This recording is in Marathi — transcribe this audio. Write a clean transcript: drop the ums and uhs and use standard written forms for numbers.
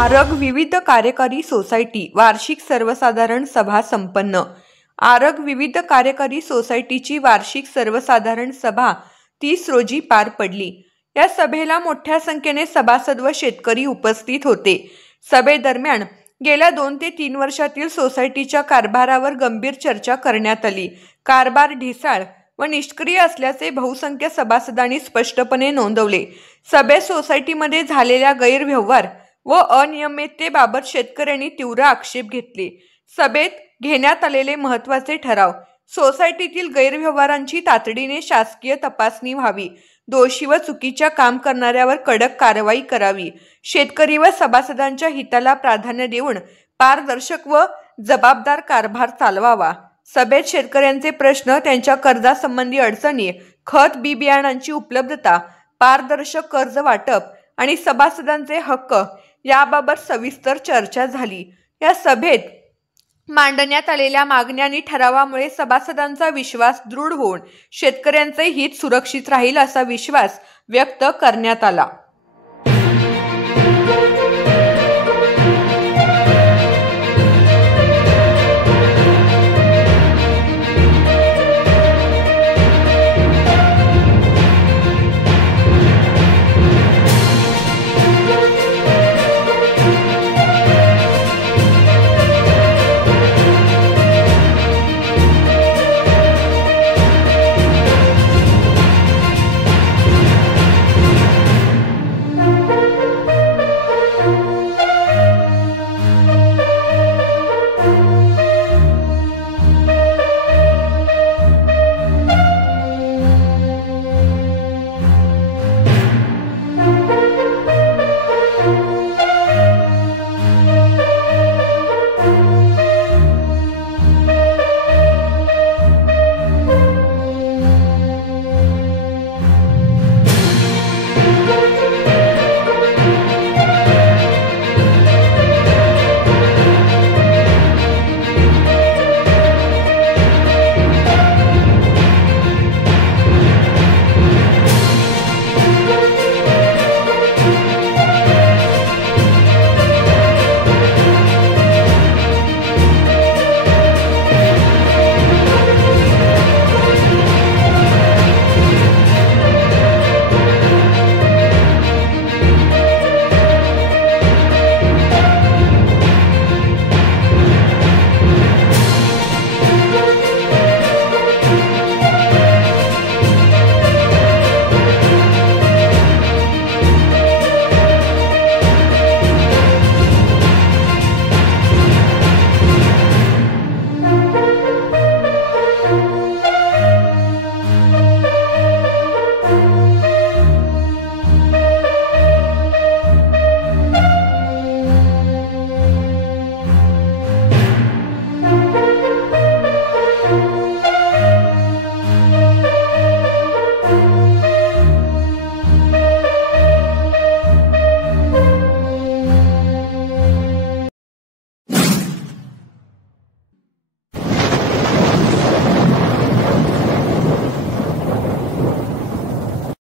आरग विविध कार्यकारी सोसायटी वार्षिक सर्वसाधारण सभा संपन्न। आरग विविध कार्यकारी सोसायटीची वार्षिक सर्वसाधारण सभा 30 रोजी पार पडली। या सभेला मोठ्या संख्येने सभासद व शेतकरी उपस्थित होते। सभेदरम्यान गेल्या 2 ते 3 वर्षातील सोसायटीच्या कारभारावर गंभीर चर्चा करण्यात आली। कारभार ढिसाळ व निष्क्रिय असल्याचे बहुसंख्य सभासदांनी स्पष्टपणे नोंदवले। सभेत सोसायटीमध्ये झालेल्या गैरव्यवहार व अनियमिततेबाबत शेतकऱ्यांनी तीव्र आक्षेप घेतले। सभेत घेण्यात आलेले महत्त्वाचे ठराव: सोसायटीतील गैरव्यवहारांची तातडीने शासकीय तपासणी व्हावी, दोषी व चुकीच्या काम करणाऱ्यावर कडक कारवाई करावी, शेतकरी व सभासदांच्या हिताला प्राधान्य देऊन पारदर्शक व जबाबदार कारभार चालवावा। सभेत शेतकऱ्यांचे प्रश्न, त्यांच्या कर्जासंबंधी अडचणी, खत बी बियाणांची उपलब्धता, पारदर्शक कर्ज वाटप आणि सभासदांचे हक्क याबाबत सविस्तर चर्चा झाली। या सभेत मांडण्यात आलेल्या मागण्या आणि ठरावामुळे सभासदांचा विश्वास दृढ होऊन शेतकऱ्यांचे हित सुरक्षित राहील असा विश्वास व्यक्त करण्यात आला।